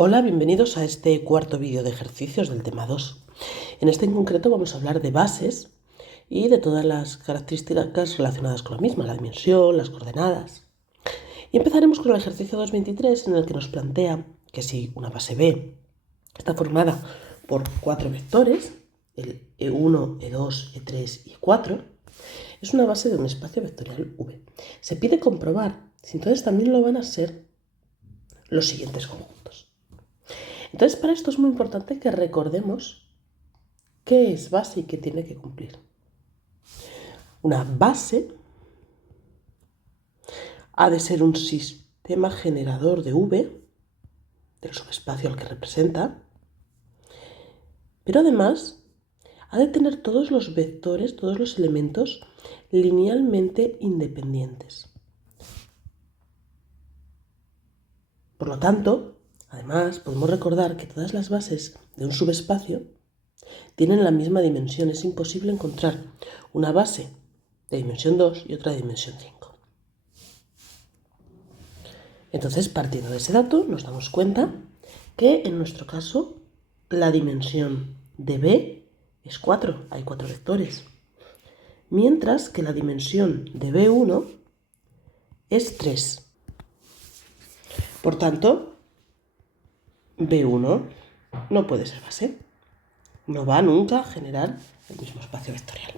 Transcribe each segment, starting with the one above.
Hola, bienvenidos a este cuarto vídeo de ejercicios del tema 2. En este en concreto vamos a hablar de bases y de todas las características relacionadas con la misma, la dimensión, las coordenadas. Y empezaremos con el ejercicio 2.23, en el que nos plantea que si una base B está formada por 4 vectores, el E1, E2, E3 y E4, es una base de un espacio vectorial V. Se pide comprobar si entonces también lo van a ser los siguientes conjuntos. Entonces, para esto es muy importante que recordemos qué es base y qué tiene que cumplir. Una base ha de ser un sistema generador de V, del subespacio al que representa, pero además ha de tener todos los vectores, todos los elementos linealmente independientes. Por lo tanto, además, podemos recordar que todas las bases de un subespacio tienen la misma dimensión. Es imposible encontrar una base de dimensión 2 y otra de dimensión 5. Entonces, partiendo de ese dato, nos damos cuenta que en nuestro caso la dimensión de B es 4, hay 4 vectores, mientras que la dimensión de B1 es 3. Por tanto, B1 no puede ser base, no va nunca a generar el mismo espacio vectorial.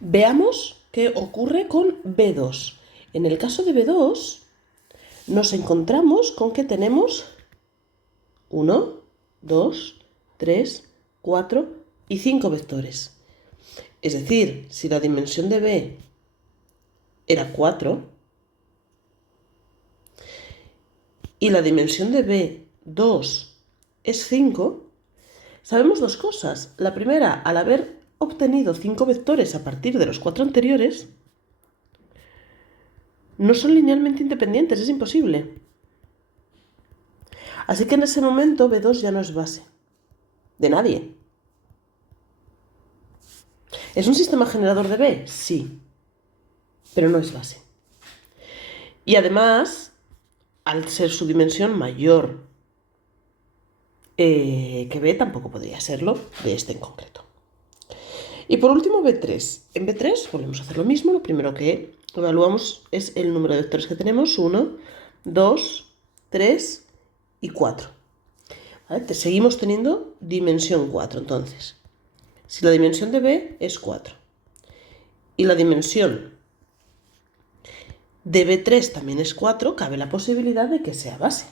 Veamos qué ocurre con B2. En el caso de B2, nos encontramos con que tenemos 1, 2, 3, 4 y 5 vectores. Es decir, si la dimensión de B era 4 y la dimensión de B2 es 5, sabemos dos cosas. La primera, al haber obtenido 5 vectores a partir de los 4 anteriores, no son linealmente independientes, es imposible. Así que en ese momento B2 ya no es base de nadie. ¿Es un sistema generador de B? Sí, pero no es base. Y además, al ser su dimensión mayor que B, tampoco podría serlo de este en concreto. Y por último, B3. En B3 volvemos a hacer lo mismo. Lo primero que evaluamos es el número de vectores que tenemos. 1, 2, 3 y 4. ¿Vale? Seguimos teniendo dimensión 4. Entonces, si la dimensión de B es 4 y la dimensión de B3 también es 4, cabe la posibilidad de que sea base.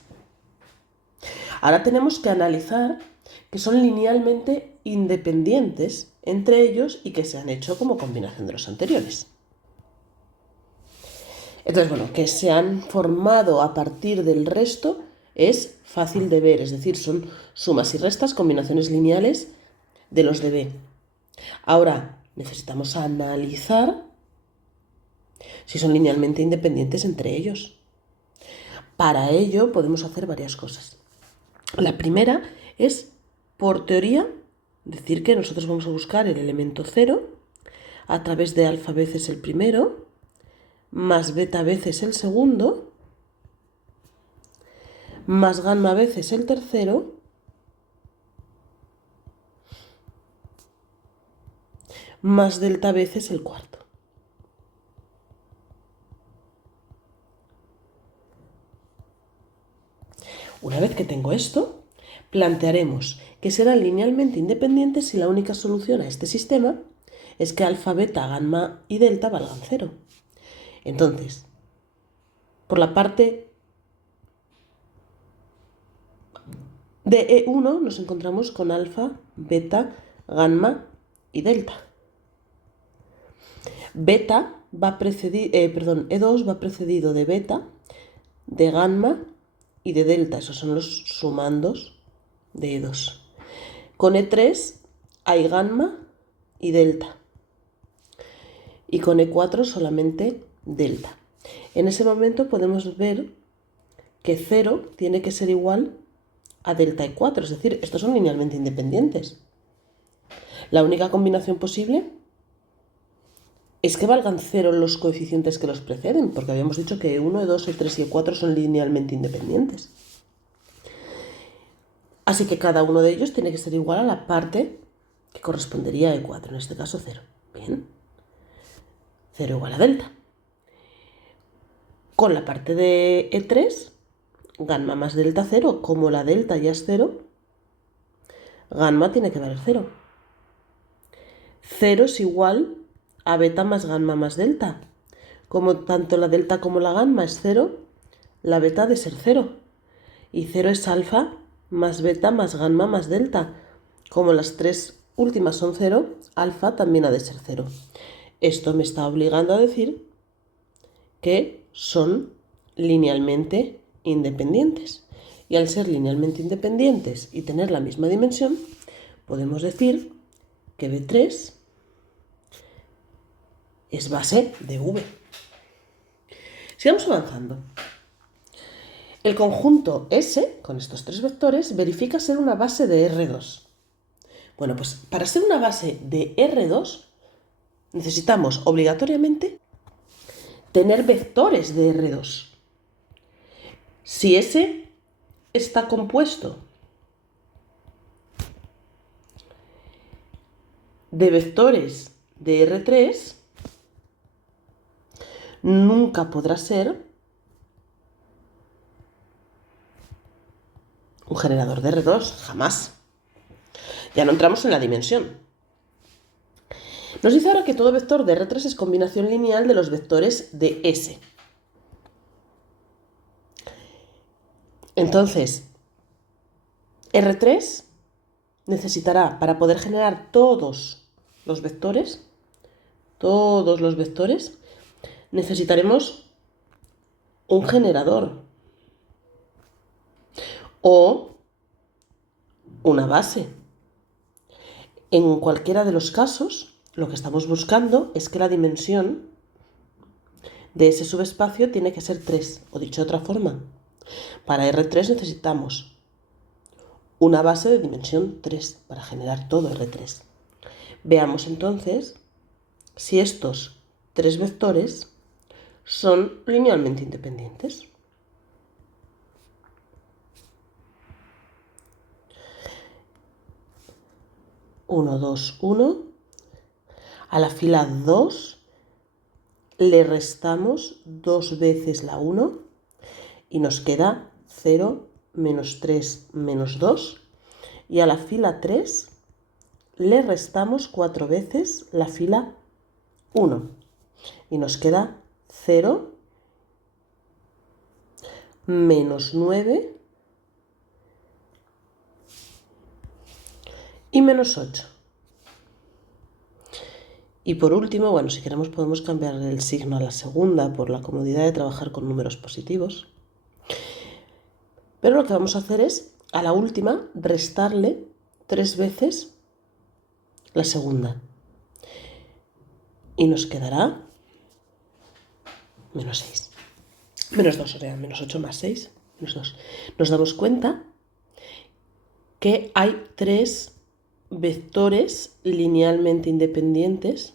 Ahora tenemos que analizar que son linealmente independientes entre ellos y que se han hecho como combinación de los anteriores. Entonces, bueno, que se han formado a partir del resto es fácil de ver, es decir, son sumas y restas, combinaciones lineales de los de B. Ahora, necesitamos analizar si son linealmente independientes entre ellos. Para ello podemos hacer varias cosas. La primera es, por teoría, decir que nosotros vamos a buscar el elemento 0 a través de alfa veces el primero, más beta veces el segundo, más gamma veces el tercero, más delta veces el cuarto. Una vez que tengo esto, plantearemos que serán linealmente independientes si la única solución a este sistema es que alfa, beta, gamma y delta valgan 0. Entonces, por la parte de E1 nos encontramos con alfa, beta, gamma y delta. E2 va precedido de beta, de gamma y de delta. Esos son los sumandos de E2. Con E3 hay gamma y delta. Y con E4 solamente delta. En ese momento podemos ver que 0 tiene que ser igual a delta E4, es decir, estos son linealmente independientes. La única combinación posible es que valgan 0 los coeficientes que los preceden, porque habíamos dicho que E1, E2, E3 y E4 son linealmente independientes. Así que cada uno de ellos tiene que ser igual a la parte que correspondería a E4, en este caso 0. Bien, 0 igual a delta. Con la parte de E3, gamma más delta 0, como la delta ya es 0, gamma tiene que valer 0. 0 es igual a beta más gamma más delta. Como tanto la delta como la gamma es 0, la beta ha de ser 0. Y 0 es alfa más beta más gamma más delta. Como las tres últimas son 0, alfa también ha de ser 0. Esto me está obligando a decir que son linealmente independientes. Y al ser linealmente independientes y tener la misma dimensión, podemos decir que B3 es base de V. Sigamos avanzando. El conjunto S, con estos tres vectores, verifica ser una base de R2. Bueno, pues para ser una base de R2 necesitamos obligatoriamente tener vectores de R2. Si S está compuesto de vectores de R3, nunca podrá ser un generador de R2, jamás. Ya no entramos en la dimensión. Nos dice ahora que todo vector de R3 es combinación lineal de los vectores de S. Entonces, R3 necesitará, para poder generar todos los vectores, necesitaremos un generador o una base. En cualquiera de los casos, lo que estamos buscando es que la dimensión de ese subespacio tiene que ser 3, o dicho de otra forma, para R3 necesitamos una base de dimensión 3 para generar todo R3. Veamos entonces si estos tres vectores son linealmente independientes. Uno, 2, 1. A la fila 2 le restamos 2 veces la 1 y nos queda 0, menos 3, menos 2. Y a la fila 3 le restamos 4 veces la fila 1 y nos queda 0, menos 9 y menos 8. Y por último, bueno, si queremos podemos cambiar el signo a la segunda por la comodidad de trabajar con números positivos. Pero lo que vamos a hacer es, a la última, restarle 3 veces la segunda. Y nos quedará menos 6. Menos 2, o sea, menos 8 más 6, menos 2. Nos damos cuenta que hay 3 vectores linealmente independientes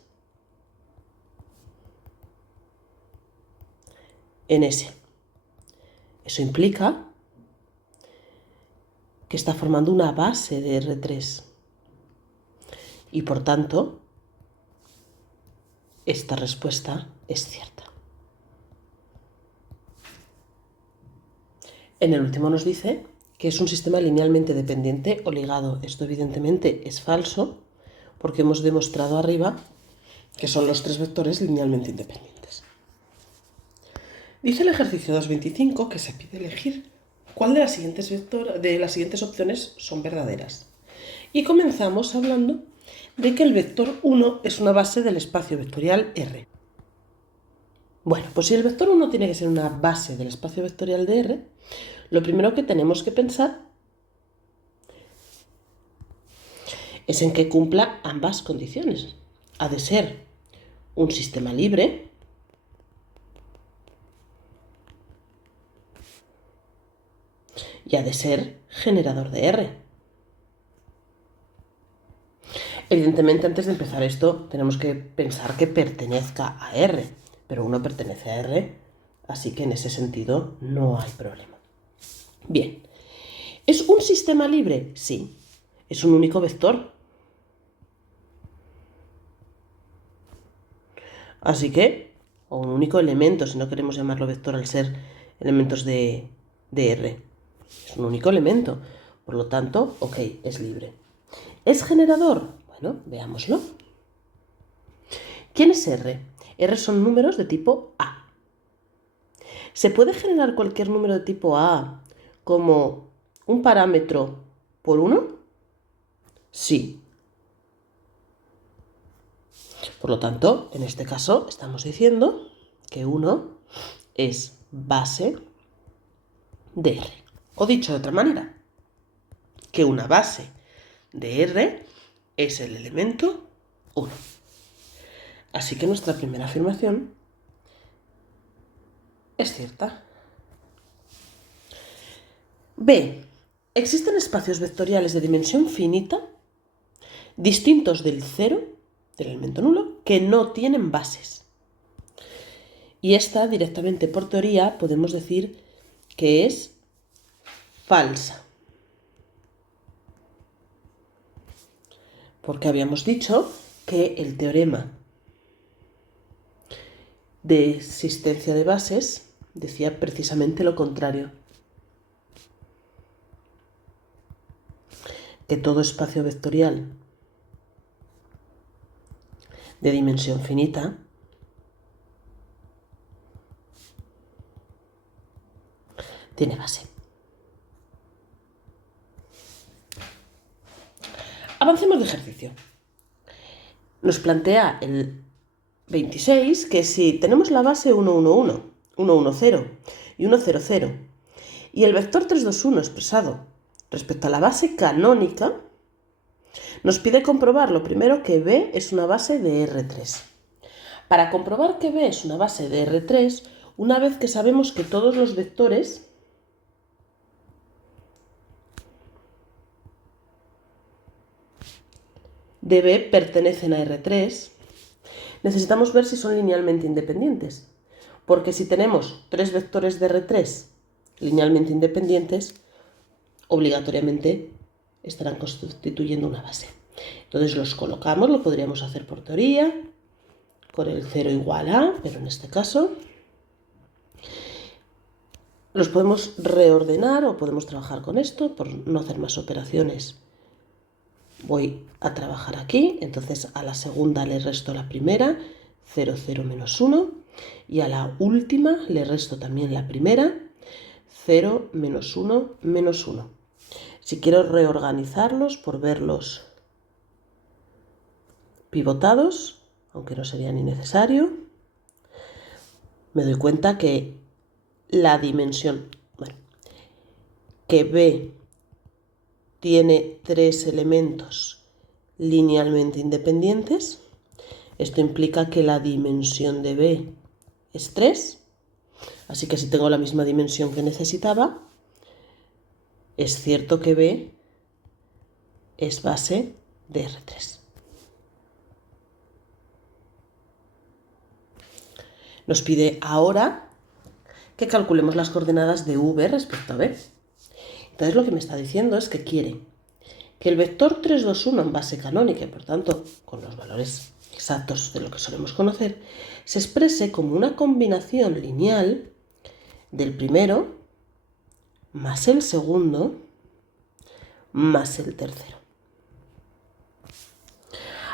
en S. Eso implica que está formando una base de R3. Y por tanto, esta respuesta es cierta. En el último nos dice que es un sistema linealmente dependiente o ligado. Esto evidentemente es falso porque hemos demostrado arriba que son los tres vectores linealmente independientes. Dice el ejercicio 2.25 que se pide elegir cuál de las siguientes opciones son verdaderas. Y comenzamos hablando de que el vector 1 es una base del espacio vectorial R. Bueno, pues si el vector 1 tiene que ser una base del espacio vectorial de R, lo primero que tenemos que pensar es en que cumpla ambas condiciones. Ha de ser un sistema libre y ha de ser generador de R. Evidentemente, antes de empezar esto, tenemos que pensar que pertenezca a R, pero 1 pertenece a R, así que en ese sentido no hay problema. Bien, ¿Es un sistema libre? Sí. Es un único vector. Así que, o un único elemento, si no queremos llamarlo vector al ser elementos de R. Es un único elemento. Por lo tanto, ok, es libre. ¿Es generador? Bueno, veámoslo. ¿Quién es R? R son números de tipo A. ¿Se puede generar cualquier número de tipo A como un parámetro por 1? Sí. Por lo tanto, en este caso estamos diciendo que 1 es base de R. O dicho de otra manera, que una base de R es el elemento 1. Así que nuestra primera afirmación es cierta. B. Existen espacios vectoriales de dimensión finita, distintos del 0, del elemento nulo, que no tienen bases. Y esta, directamente por teoría, podemos decir que es falsa. Porque habíamos dicho que el teorema de existencia de bases decía precisamente lo contrario. Que todo espacio vectorial de dimensión finita tiene base. Avancemos de ejercicio. Nos plantea el 26 que si tenemos la base 1, 1, 1, 1, 1, 0 y 1, 0, 0 y el vector 3, 2, 1 expresado respecto a la base canónica, nos pide comprobar lo primero que B es una base de R3. Para comprobar que B es una base de R3, una vez que sabemos que todos los vectores de B pertenecen a R3, necesitamos ver si son linealmente independientes. Porque si tenemos 3 vectores de R3 linealmente independientes, obligatoriamente estarán constituyendo una base. Entonces los colocamos, lo podríamos hacer por teoría, con el 0 igual a, pero en este caso los podemos reordenar o podemos trabajar con esto por no hacer más operaciones. Voy a trabajar aquí, entonces a la segunda le resto la primera, 0, 0, menos 1, y a la última le resto también la primera, 0, menos 1, menos 1. Si quiero reorganizarlos por verlos pivotados, aunque no sería ni necesario, me doy cuenta que la dimensión, que B tiene 3 elementos linealmente independientes. Esto implica que la dimensión de B es 3. Así que si tengo la misma dimensión que necesitaba, es cierto que B es base de R3. Nos pide ahora que calculemos las coordenadas de V respecto a B. Entonces lo que me está diciendo es que quiere que el vector 3, 2, 1 en base canónica, y por tanto con los valores exactos de lo que solemos conocer, se exprese como una combinación lineal del primero más el segundo más el tercero.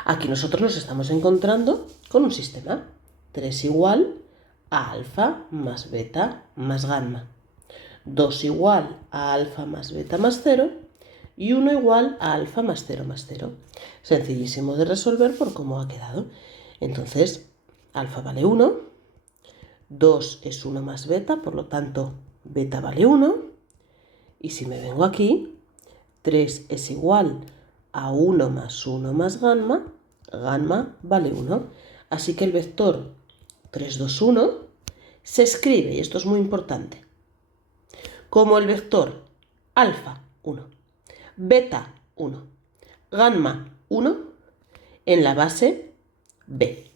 Aquí nosotros nos estamos encontrando con un sistema 3 igual a alfa más beta más gamma, 2 igual a alfa más beta más 0 y 1 igual a alfa más 0 más 0. Sencillísimo de resolver por cómo ha quedado. Entonces, alfa vale 1, 2 es 1 más beta, por lo tanto, beta vale 1. Y si me vengo aquí, 3 es igual a 1 más gamma, gamma vale 1. Así que el vector 3, 2, 1 se escribe, y esto es muy importante, como el vector alfa 1, beta 1, gamma 1 en la base B.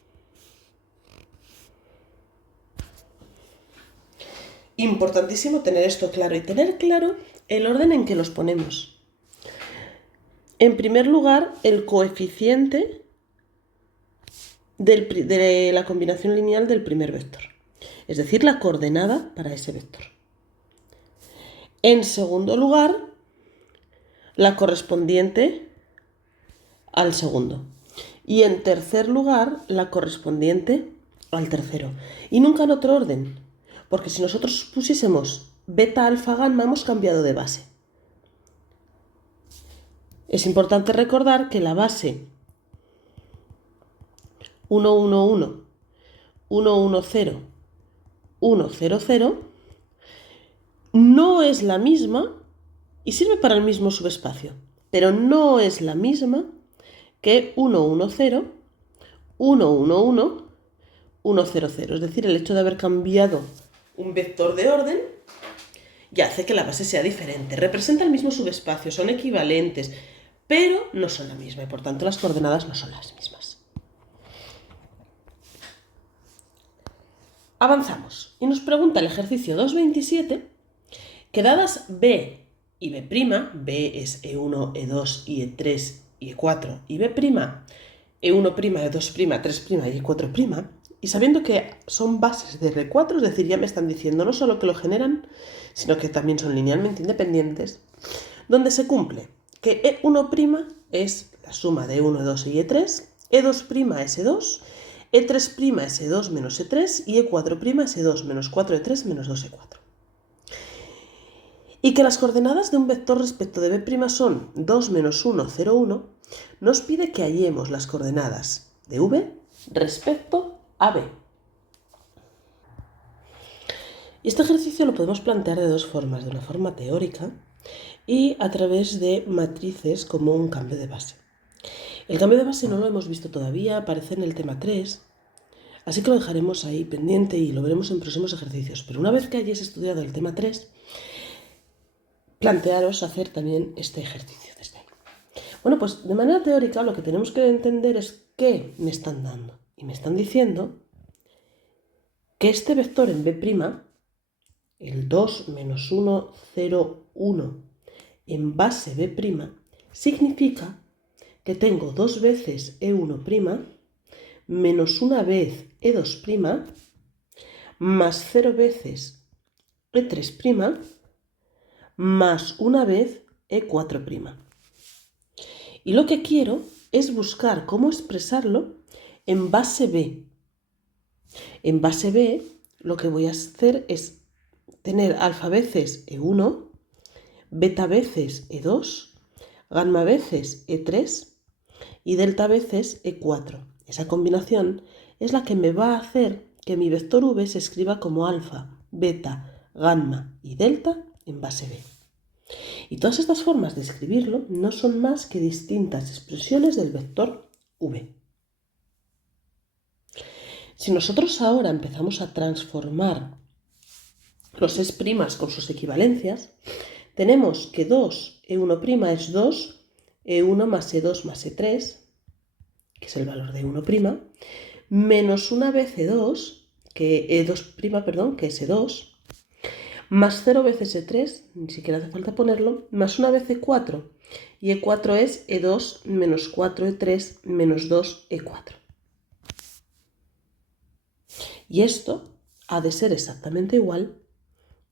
Importantísimo tener esto claro y tener claro el orden en que los ponemos. En primer lugar, el coeficiente de la combinación lineal del primer vector, es decir, la coordenada para ese vector. En segundo lugar, la correspondiente al segundo. Y en tercer lugar, la correspondiente al tercero. Y nunca en otro orden, porque si nosotros pusiésemos beta, alfa, gamma, hemos cambiado de base. Es importante recordar que la base 1, 1, 1, 1, 1, 0, 1, 0, 0 no es la misma y sirve para el mismo subespacio, pero no es la misma que 1, 1, 0, 1, 1, 1, 1, 0, 0. Es decir, el hecho de haber cambiado un vector de orden ya hace que la base sea diferente. Representa el mismo subespacio, son equivalentes, pero no son la misma y por tanto las coordenadas no son las mismas. Avanzamos y nos pregunta el ejercicio 2.27 que dadas B y B', B es E1, E2 y E3 y E4 y B', E1', E2', E3' y E4', y sabiendo que son bases de R4, es decir, ya me están diciendo no solo que lo generan, sino que también son linealmente independientes, donde se cumple que E1' es la suma de E1, E2 y E3, E2' es E2, E3' es E2 menos E3 y E4' es E2 menos 4E3 menos 2E4. Y que las coordenadas de un vector respecto de B' son 2, menos 1, 0, 1, nos pide que hallemos las coordenadas de V respecto a B. Y este ejercicio lo podemos plantear de dos formas, de una forma teórica y a través de matrices como un cambio de base. El cambio de base no lo hemos visto todavía, aparece en el tema 3, así que lo dejaremos ahí pendiente y lo veremos en próximos ejercicios. Pero una vez que hayáis estudiado el tema 3, plantearos hacer también este ejercicio desde ahí. Bueno, pues de manera teórica lo que tenemos que entender es qué me están dando. Y me están diciendo que este vector en B', el 2 menos 1, 0, 1, en base B', significa que tengo dos veces E1' menos una vez E2', más 0 veces E3', más una vez E4'. Y lo que quiero es buscar cómo expresarlo en base B. En base B lo que voy a hacer es tener alfa veces E1, beta veces E2, gamma veces E3 y delta veces E4. Esa combinación es la que me va a hacer que mi vector V se escriba como alfa, beta, gamma y delta en base B. Y todas estas formas de escribirlo no son más que distintas expresiones del vector V. Si nosotros ahora empezamos a transformar los S' con sus equivalencias, tenemos que 2 E1' es 2, E1 más E2 más E3, que es el valor de E1', menos una vez E2, que es E2, más 0 veces E3, ni siquiera hace falta ponerlo, más una vez E4, y E4 es E2 menos 4E3 menos 2E4. Y esto ha de ser exactamente igual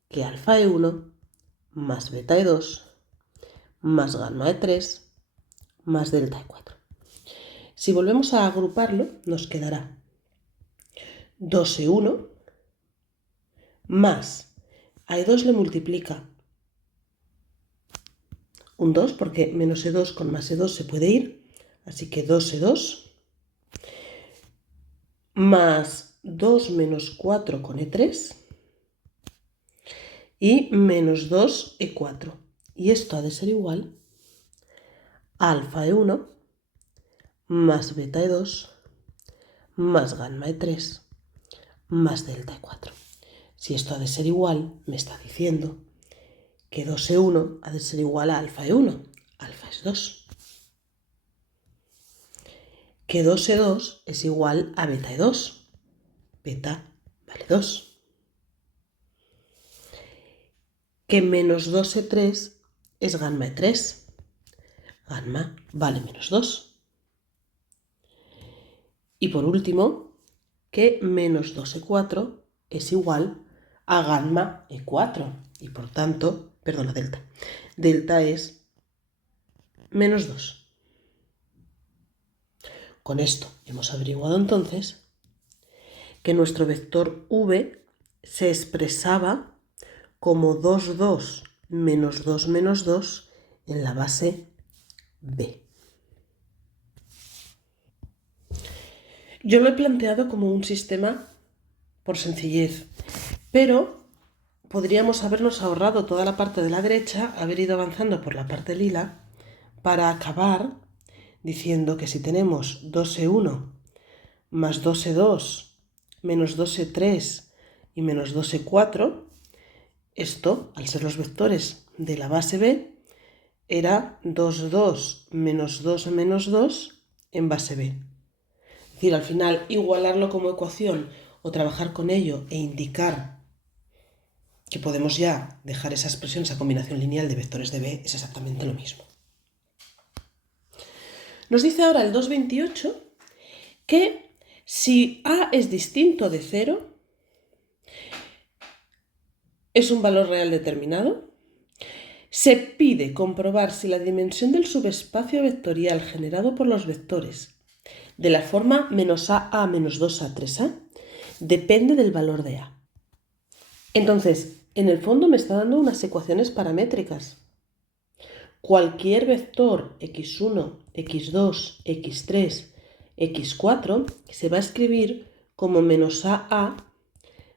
que alfa E1 más beta E2 más gamma E3 más delta E4. Si volvemos a agruparlo, nos quedará 2E1 más a E2 le multiplica un 2 porque menos E2 con más E2 se puede ir, así que 2E2 más 2 menos 4 con E3 y menos 2E4. Y esto ha de ser igual a alfa E1 más beta E2 más gamma E3 más delta E4. Si esto ha de ser igual, me está diciendo que 2E1 ha de ser igual a alfa E1. Alfa es 2. Que 2E2 es igual a beta E2. Beta vale 2. que menos 2e3 es gamma e3. Gamma vale menos 2. Y por último, que menos 2e4 es igual a gamma e4. Y por tanto, perdona, delta. Delta es menos 2. Con esto hemos averiguado entonces que nuestro vector v se expresaba como 2, 2 menos 2 menos 2 en la base B. Yo lo he planteado como un sistema por sencillez, pero podríamos habernos ahorrado toda la parte de la derecha, haber ido avanzando por la parte lila, para acabar diciendo que si tenemos 2e1 más 2e2 menos 2e3 y menos 2e4, esto, al ser los vectores de la base B, era 2, 2 menos 2 menos 2 en base B. Es decir, al final, igualarlo como ecuación o trabajar con ello e indicar que podemos ya dejar esa expresión, esa combinación lineal de vectores de B, es exactamente lo mismo. Nos dice ahora el 2.28 que si A es distinto de 0, es un valor real determinado, se pide comprobar si la dimensión del subespacio vectorial generado por los vectores de la forma menos a menos 2a 3a depende del valor de A. Entonces, en el fondo me está dando unas ecuaciones paramétricas. Cualquier vector x1, x2, x3, x4 se va a escribir como menos a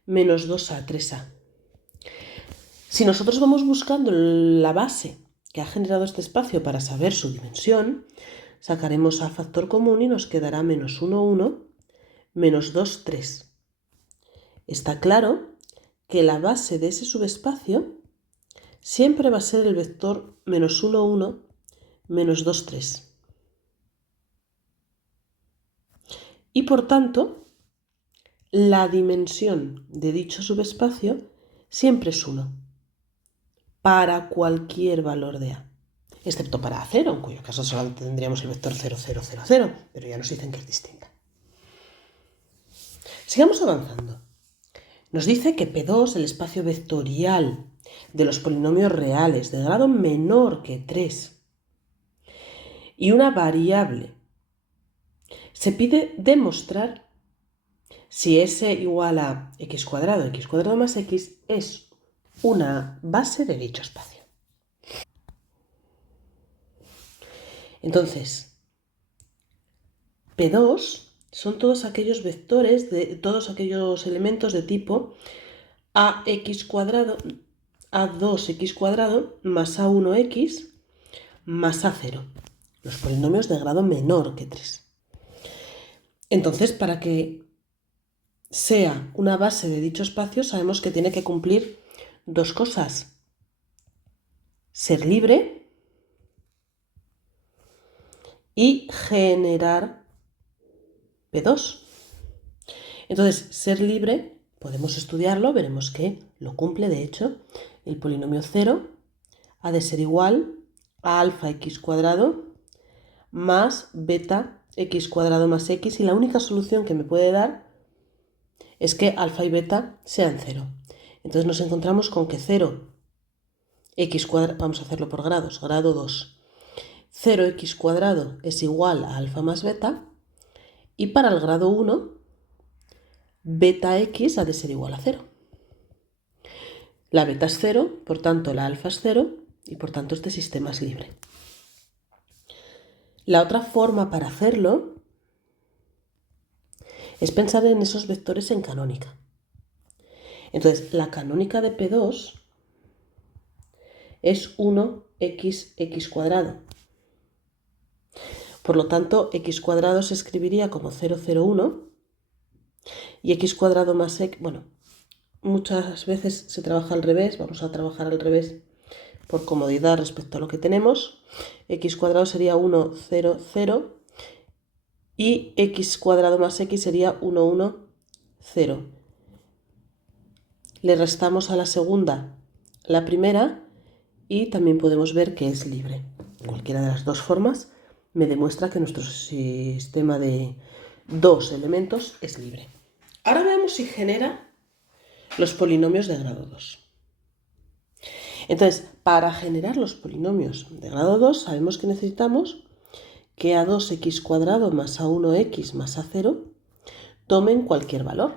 menos 2a 3a. Si nosotros vamos buscando la base que ha generado este espacio para saber su dimensión, sacaremos a factor común y nos quedará menos 1, 1, menos 2, 3. Está claro que la base de ese subespacio siempre va a ser el vector menos 1, 1, menos 2, 3. Y por tanto, la dimensión de dicho subespacio siempre es 1 para cualquier valor de A, excepto para A0, en cuyo caso solamente tendríamos el vector 0, 0, 0, 0, pero ya nos dicen que es distinta. Sigamos avanzando. Nos dice que P2, el espacio vectorial de los polinomios reales de grado menor que 3 y una variable, se pide demostrar si S igual a x cuadrado más x es una base de dicho espacio. Entonces, P2 son todos aquellos vectores, todos aquellos elementos de tipo ax cuadrado, a2x cuadrado más a1x más a0, los polinomios de grado menor que 3. Entonces, para que sea una base de dicho espacio, sabemos que tiene que cumplir dos cosas: ser libre y generar P2. Entonces, ser libre, podemos estudiarlo, veremos que lo cumple. De hecho, el polinomio 0 ha de ser igual a alfa x cuadrado más beta x cuadrado más x, y la única solución que me puede dar es que alfa y beta sean 0. Entonces nos encontramos con que 0 x cuadrado, vamos a hacerlo por grados, grado 2, 0x cuadrado es igual a alfa más beta, y para el grado 1, beta x ha de ser igual a 0. La beta es 0, por tanto la alfa es 0, y por tanto este sistema es libre. La otra forma para hacerlo es pensar en esos vectores en canónica. Entonces, la canónica de P2 es 1x cuadrado. Por lo tanto, x cuadrado se escribiría como 0, 0, 1, y x cuadrado más x, bueno, muchas veces se trabaja al revés, vamos a trabajar al revés por comodidad respecto a lo que tenemos. X cuadrado sería 1, 0, 0, y x cuadrado más x sería 1, 1, 0. Le restamos a la segunda la primera y también podemos ver que es libre. Cualquiera de las dos formas me demuestra que nuestro sistema de dos elementos es libre. Ahora veamos si genera los polinomios de grado 2. Entonces, para generar los polinomios de grado 2 sabemos que necesitamos que a2x² más a1x más a0 tomen cualquier valor.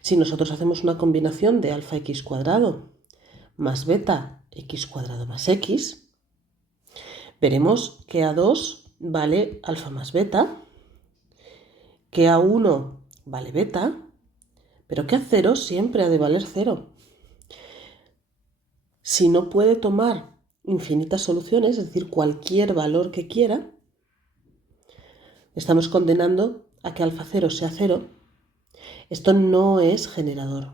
Si nosotros hacemos una combinación de alfa x² más beta x² más x, veremos que a2 vale alfa más beta, que a1 vale beta, pero que a0 siempre ha de valer 0. Si no puede tomar infinitas soluciones, es decir, cualquier valor que quiera, estamos condenando a que alfa 0 sea 0. Esto no es generador.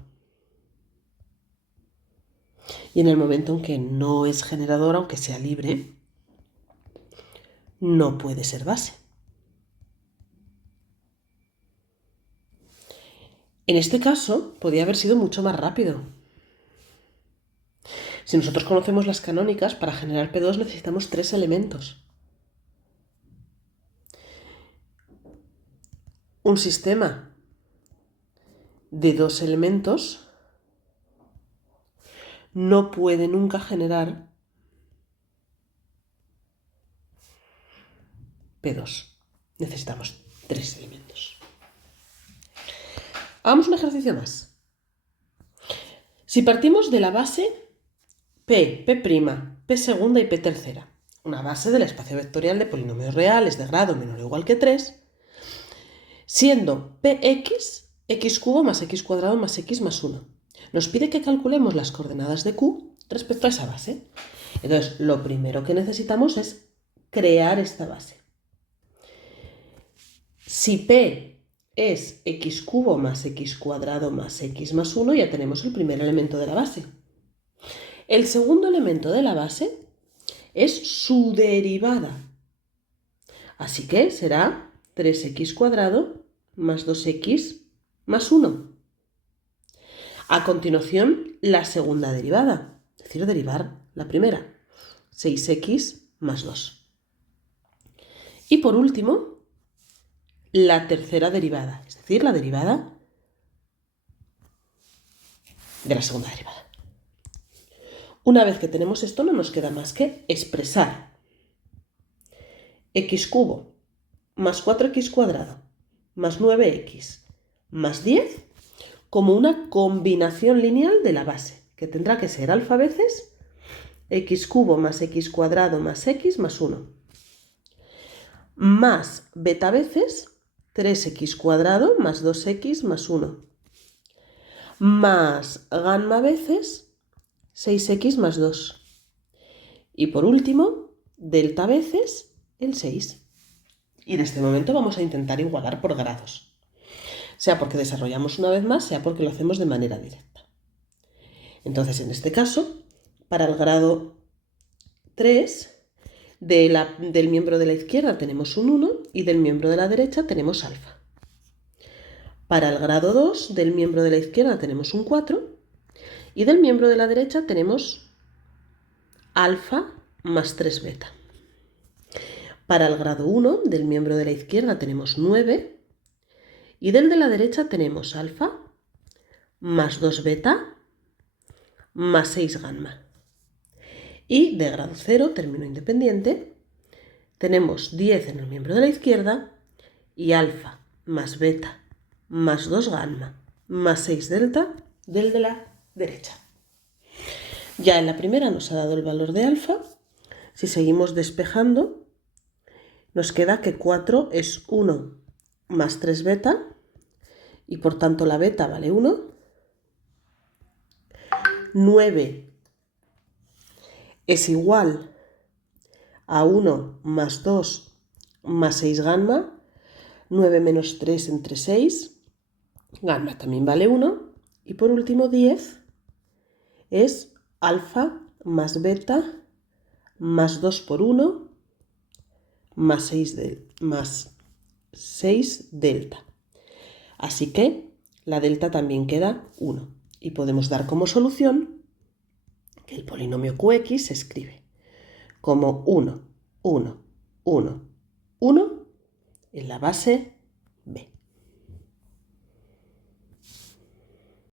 Y en el momento en que no es generador, aunque sea libre, no puede ser base. En este caso, podría haber sido mucho más rápido. Si nosotros conocemos las canónicas, para generar P2 necesitamos 3 elementos. Un sistema de 2 elementos no puede nunca generar P2. Necesitamos 3 elementos. Hagamos un ejercicio más. Si partimos de la base P', P' segunda y P tercera, una base del espacio vectorial de polinomios reales de grado menor o igual que 3, siendo Px, x³ más x² más x más 1. Nos pide que calculemos las coordenadas de Q respecto a esa base. Entonces, lo primero que necesitamos es crear esta base. Si P es x³ más x² más x más 1, ya tenemos el primer elemento de la base. El segundo elemento de la base es su derivada. Así que será 3x² más 2x más 1. A continuación, la segunda derivada, es decir, derivar la primera, 6x más 2. Y por último, la tercera derivada, es decir, la derivada de la segunda derivada. Una vez que tenemos esto, no nos queda más que expresar x³ más 4x² más 9x más 10 como una combinación lineal de la base, que tendrá que ser alfa veces x³ más x² más x más 1, más beta veces 3x² más 2x más 1, más gamma veces 6x más 2. Y por último, delta veces el 6. Y en este momento vamos a intentar igualar por grados, sea porque desarrollamos una vez más, sea porque lo hacemos de manera directa. Entonces, en este caso, para el grado 3, del miembro de la izquierda tenemos un 1 y del miembro de la derecha tenemos alfa. Para el grado 2, del miembro de la izquierda tenemos un 4 y del miembro de la derecha tenemos alfa más 3 beta. Para el grado 1, del miembro de la izquierda tenemos 9 y del de la derecha tenemos alfa más 2 beta más 6 gamma. Y de grado 0, término independiente, tenemos 10 en el miembro de la izquierda y alfa más beta más 2 gamma más 6 delta del de la derecha. Ya en la primera nos ha dado el valor de alfa. Si seguimos despejando, nos queda que 4 es 1 más 3 beta y por tanto la beta vale 1. 9 es igual a 1 más 2 más 6 gamma. 9 menos 3 entre 6. Gamma también vale 1. Y por último 10 es alfa más beta más 2 por 1 más 6 delta. Así que la delta también queda 1. Y podemos dar como solución que el polinomio QX se escribe como 1, 1, 1, 1 en la base